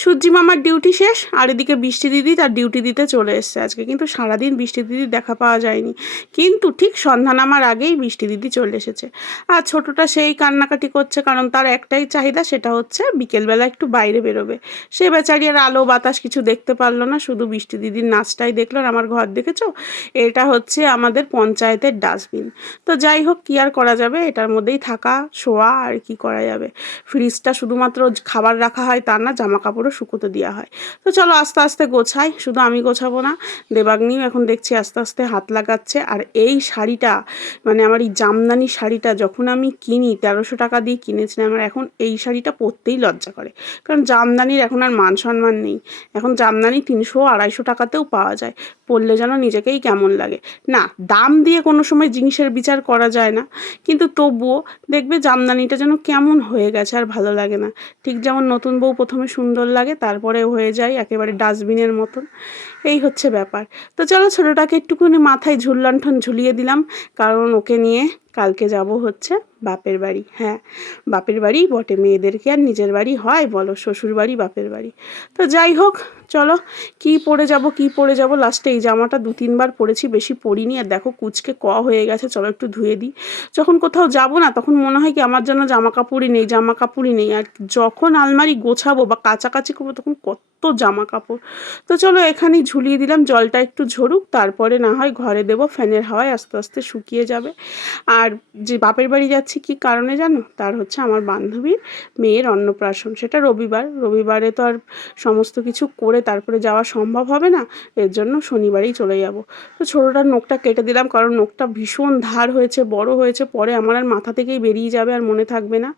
সূর্যি মামার ডিউটি শেষ, আর এদিকে বৃষ্টি দিদি তার ডিউটি দিতে চলে এসছে আজকে। কিন্তু সারাদিন বৃষ্টি দিদি দেখা পাওয়া যায়নি। কিন্তু ঠিক সন্ধ্যা নামার আগেই বৃষ্টি দিদি চলে এসেছে। আর ছোটটা সেই কান্নাকাটি করছে, কারণ তার একটাই চাহিদা, সেটা হচ্ছে বিকেলবেলা একটু বাইরে বেরোবে। সে বেচারি আর আলো, বাতাস কিছু দেখতে পারল না, শুধু বৃষ্টি দিদির নাচটাই দেখল। আর আমার ঘর দেখেছ? এটা হচ্ছে আমাদের পঞ্চায়েতের ডাস্টবিন। তো যাই হোক, কি আর করা যাবে? এটার মধ্যেই থাকা, শোয়া, আর কি করা যাবে? ফ্রিজটা শুধুমাত্র খাবার রাখা হয় তা না জামা কাপড়ও শুকোতে দেওয়া হয়। তো চলো আস্তে আস্তে গোছাই, শুধু আমি গোছাবো না, দেবাগ্নিও এখন দেখছি আস্তে আস্তে হাত লাগাচ্ছে। আর এই শাড়িটা মানে আমার এই জামদানি শাড়িটা যখন আমি কিনি, তেরোশো টাকা দিয়ে কিনেছিলাম, আমার এখন এই শাড়িটা পরতেই লজ্জা করে। কারণ জামদানির এখন আর মান সম্মান নেই। এখন জামদানি তিনশো আড়াইশো টাকাতেও পাওয়া যায়। পরলে যেন নিজেকেই কেমন লাগে। না, দাম দিয়ে কোনো সময় জিনিসের বিচার করা যায় না। কিন্তু তবুও দেখবে জামদানিটা যেন কেমন হয়ে গেছে আর ভালো লাগে না। ঠিক যেমন নতুন বউ প্রথমে সুন্দর লাগে তারপরে হয়ে যায় একেবারে ডাস্টবিনের মতন। এই হচ্ছে ব্যাপার। তো চলো ছোটোটাকে একটুখানি মাথায় ঝুললণ্ঠন ঝুলিয়ে দিলাম, কারণ ওকে নিয়ে কালকে যাব হচ্ছে বাপের বাড়ি হ্যাঁ। বাপের বাড়ি বটে, মেয়েদেরকে আর নিজের বাড়ি হয় বলো, শ্বশুর বাড়ি, বাপের বাড়ি। তো যাই হোক, চলো কি পরে যাব, কি পরে যাব লাস্টে এই জামাটা দু তিনবার পরেছি, বেশি পরিনি। আর দেখো কুচকে ক হয়ে গেছে, চলো একটু ধুয়ে দিই। যখন কোথাও যাব না, তখন মনে হয় কি আমার জন্য জামা কাপড়ই নেই জামা কাপড়ই নেই। আর যখন আলমারি গোছাবো বা কাচাকাচি করব, তখন কত জামা কাপড় তো চলো এখানেই ঝুলিয়ে দিলাম, জলটা একটু ঝরুক, তারপরে না হয় ঘরে দেবো, ফ্যানের হাওয়ায় আস্তে আস্তে শুকিয়ে যাবে। আর যে বাপের বাড়ি যাচ্ছি কি কারণে জানো? তার হচ্ছে আমার বান্ধবীর মেয়ের অন্নপ্রাশন, সেটা রবিবার। রবিবারে তো আর সমস্ত কিছু করে তারপরে যাওয়া সম্ভব হবে না, এর জন্য শনিবারেই চলে যাব। তো ছোটোটার নোখটা কেটে দিলাম, কারণ নোখটা ভীষণ ধার হয়েছে, বড় হয়েছে, পরে আমার আর মাথা থেকেই বেরিয়ে যাবে আর মনে থাকবে না।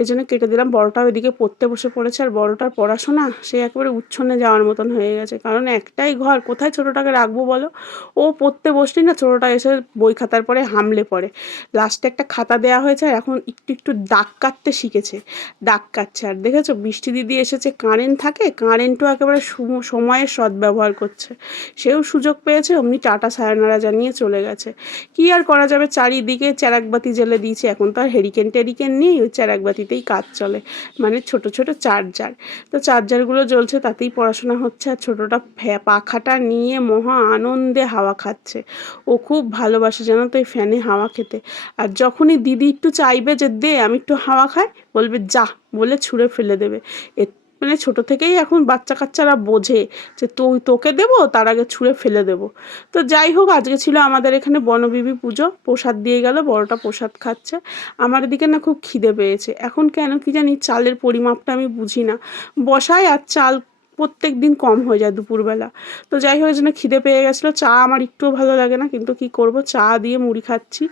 এই জন্য কেটে দিলাম, বড়টাও এদিকে পড়তে বসে পড়েছে, আর বড়টার পড়াশোনা সে একেবারে উচ্ছন্নে যাওয়ার মতন হয়ে গেছে। কারণ একটাই ঘর, কোথায় ছোটোটাকে রাখব বলো? ও পড়তে বসলি না ছোটোটা এসে বই খাতার পরে হামলে পড়ে। লাস্টে একটা খাতা দেওয়া হয়েছে আর এখন একটু একটু দাগ কাটতে শিখেছে। দাগ কাটছে। আর দেখেছ বৃষ্টি দিদি এসেছে, কারেন্ট থাকে, কারেন্টও একেবারে সুম- সময়ের সদ্ব্যবহার করছে। সেও সুযোগ পেয়েছে, অমনি টাটা সায়নারা জানিয়ে চলে গেছে। কি আর করা যাবে? চারিদিকে চ্যারাকবাতি জ্বেলে দিয়েছে। এখন তো আর হেরিকেন টেরিকেন নেই, ওই চ্যারাকবাতিতেই কাজ চলে। মানে ছোট ছোট চার্জার তো চার্জারগুলো জ্বলছে, তাতেই পড়াশোনা হচ্ছে। আর ছোটোটা ফ্যা- পাখাটা নিয়ে মহা আনন্দে হাওয়া খাচ্ছে। ও খুব ভালোবাসে জানো তো এই ফ্যানে হাওয়া খেতে। আর যখনই দিদি একটু চাইবে যে দে, আমি একটু হাওয়া খাই, বলবে যা, বলে ছুঁড়ে ফেলে দেবে। এ মানে ছোটো থেকেই এখন বাচ্চা কাচ্চারা বোঝে যে তুই তোকে দেবো, তার আগে ছুঁড়ে ফেলে দেবো। তো যাই হোক, আজকে ছিল আমাদের এখানে বনবিবি পুজো। প্রসাদ দিয়ে গেল, বড়টা প্রসাদ খাচ্ছে। আমার এদিকে না খুব খিদে পেয়েছে। এখন কেন কি জানি চালের পরিমাপটা আমি বুঝি না। বসাই আর চাল প্রত্যেক দিন কম হয়ে যায় দুপুরবেলা। তো যাই হোক জন্য খিদে পেয়ে গেছিল। চা আমার একটুও ভালো লাগে না, কিন্তু কি করব? চা দিয়ে মুড়ি খাচ্ছি।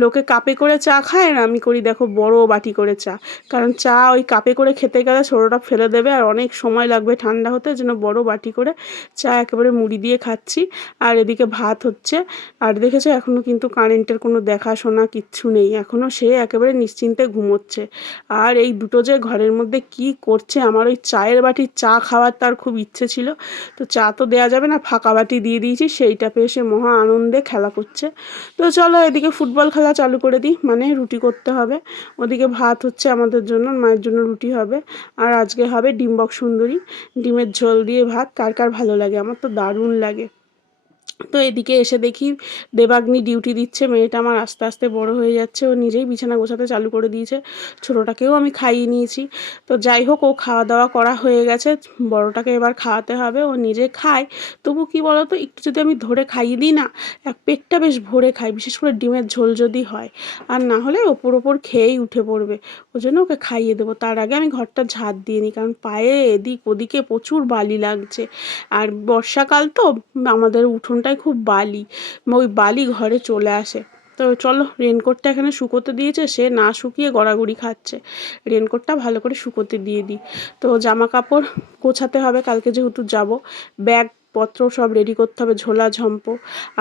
লোকে কাপে করে চা খায় আর আমি করি, দেখো, বড় বাটি করে চা। কারণ চা ওই কাপে করে খেতে গেলে ছোটোটা ফেলে দেবে আর অনেক সময় লাগবে ঠান্ডা হতে। জন্য বড় বাটি করে চা একেবারে মুড়ি দিয়ে খাচ্ছি। আর এদিকে ভাত হচ্ছে। আর দেখেছ এখনও কিন্তু কারেন্টের কোনো দেখাশোনা কিচ্ছু নেই। এখনও সে একেবারে নিশ্চিন্তে ঘুমোচ্ছে। আর এই দুটো যে ঘরের মধ্যে কি করছে, আমার ওই চায়ের বাটির চা খাওয়ার তার খুব ইচ্ছে ছিল। তো চা তো দেওয়া যাবে না, ফাঁকা বাটি দিয়ে দিয়েছি, সেইটা পেয়ে সে মহা আনন্দে খেলা করছে। তো চলো এদিকে ফুটবল খেলা চালু করে দিই মানে রুটি করতে হবে। ওদিকে ভাত হচ্ছে আমাদের জন্য, মায়ের জন্য রুটি হবে। আর আজকে হবে ডিম্বক সুন্দরী। ডিমের ঝোল দিয়ে ভাত, কার কার ভালো লাগে? আমার তো দারুণ লাগে। তো এদিকে এসে দেখি দেবাগ্নি ডিউটি দিচ্ছে, মেয়েটা আমার আস্তে আস্তে বড় হয়ে যাচ্ছে, ও নিজেই বিছানা গোছাতে চালু করে দিয়েছে, ছোটোটাকেও আমি খাইয়ে নিয়েছি। তো যাই হোক, ও খাওয়া দাওয়া করা হয়ে গেছে, বড়টাকে এবার খাওয়াতে হবে, ও নিজে খায়। তবু কি বলতো, একটু যদি আমি ধরে খাইয়ে দিই না, এক পেটটা বেশ ভরে খাই বিশেষ করে ডিমের ঝোল যদি হয়। আর না হলে ওপর ওপর খেয়েই উঠে পড়বে, ওই জন্য ওকে খাইয়ে দেবো। তার আগে আমি ঘরটা ঝাঁট দিয়ে নিই, কারণ পায়ে এদিক ওদিকে প্রচুর বালি লাগছে। আর বর্ষাকাল তো আমাদের উঠোনটায় খুব বালি ওই বালি ঘরে চলে আসে। তো চলো রেনকোটটা এখানে শুকোতে দিয়েছে, সে না শুকিয়ে গড়াগড়ি খাচ্ছে। রেনকোটটা ভালো করে শুকোতে দিয়ে দিই। তো জামা কাপড় গোছাতে হবে, কালকে যেহেতু যাব। ব্যাগ ব্যাগপত্র সব রেডি করতে হবে, ঝোলা, ঝম্প।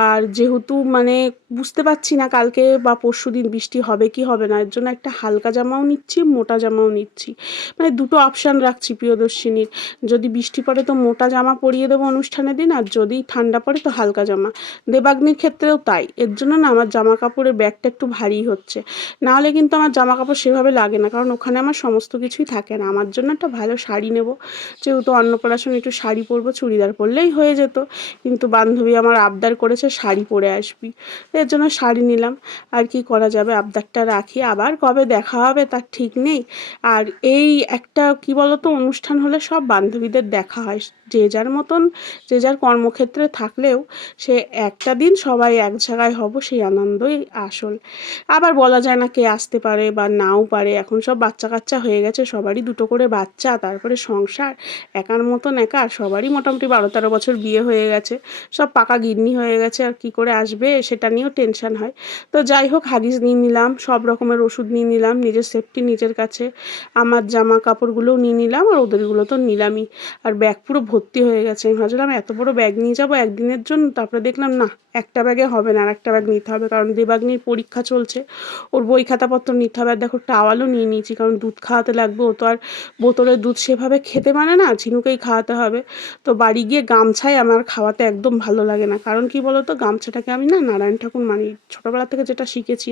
আর যেহেতু মানে বুঝতে পারছি না কালকে বা পরশু দিন বৃষ্টি হবে কি হবে না, এর জন্য একটা হালকা জামাও নিচ্ছি, মোটা জামাও নিচ্ছি। মানে দুটো অপশান রাখছি প্রিয়দর্শিনীর। যদি বৃষ্টি পড়ে তো মোটা জামা পরিয়ে দেবো অনুষ্ঠানের দিন, আর যদি ঠান্ডা পড়ে তো হালকা জামা। দেবাগ্নির ক্ষেত্রেও তাই। এর জন্য না আমার জামা কাপড়ের ব্যাগটা একটু ভারী হচ্ছে। নাহলে কিন্তু আমার জামা কাপড় সেভাবে লাগে না, কারণ ওখানে আমার সমস্ত কিছুই থাকে না। আমার জন্য একটা ভালো শাড়ি নেব। যেহেতু অন্নপ্রাশন একটু শাড়ি পরবো, চুড়িদার পরলেই হয়ে যেত। কিন্তু বান্ধবী আমার আবদার করেছে, শাড়ি পরে আসবি। এর জন্য শাড়ি নিলাম। আর কি করা যাবে? আবদারটা রাখি। আবার কবে দেখা হবে তার ঠিক নেই। আর এই একটা, কি বলতো, অনুষ্ঠান হলে সব বান্ধবীদের দেখা হয়। যে যার মতন, যে যার কর্মক্ষেত্রে থাকলেও সে একটা দিন সবাই এক জায়গায় হব সেই আনন্দই আসল। আবার বলা যায় না কে আসতে পারে বা নাও পারে, এখন সব বাচ্চা কাচ্চা হয়ে গেছে, সবারই দুটো করে বাচ্চা, তারপরে সংসার, একার মতন একা সবারই মোটামুটি বারো তেরো বছর বিয়ে হয়ে গেছে। সব পাকা গিন্নি হয়ে গেছে, আর কি করে আসবে, সেটা নিয়েও টেনশন হয়। তো যাই হোক হাগিস নিয়ে নিলাম, সব রকমের ওষুধ নিয়ে নিলাম, নিজের সেফটি নিজের কাছে। আমার জামা কাপড়গুলোও নিয়ে নিলাম, আর ওদেরগুলো তো নিলামই। আর ব্যাগ পুরো ভর্তি হয়ে গেছে। আমি ভাবছিলাম, এত বড় ব্যাগ নিয়ে যাব একদিনের জন্য? তারপরে দেখলাম, না, একটা ব্যাগে হবে না আর একটা ব্যাগ নিতে হবে। কারণ দেবাগ্নির পরীক্ষা চলছে। ওর বই খাতাপত্র নিতে হবে। আর দেখো টাওয়ালও নিয়ে নিয়েছি। কারণ দুধ খাওয়াতে লাগবে। ও তো আর বোতলের দুধ সেভাবে খেতে মানে না, ঝিনুকেই খাওয়াতে হবে। তো বাড়ি গিয়ে গামছায় আমার খাওয়াতে একদম ভালো লাগে না। কারণ কি বলো তো গামছাটাকে আমি না নারায়ণ ঠাকুর মানি ছোটোবেলা থেকে যেটা শিখেছি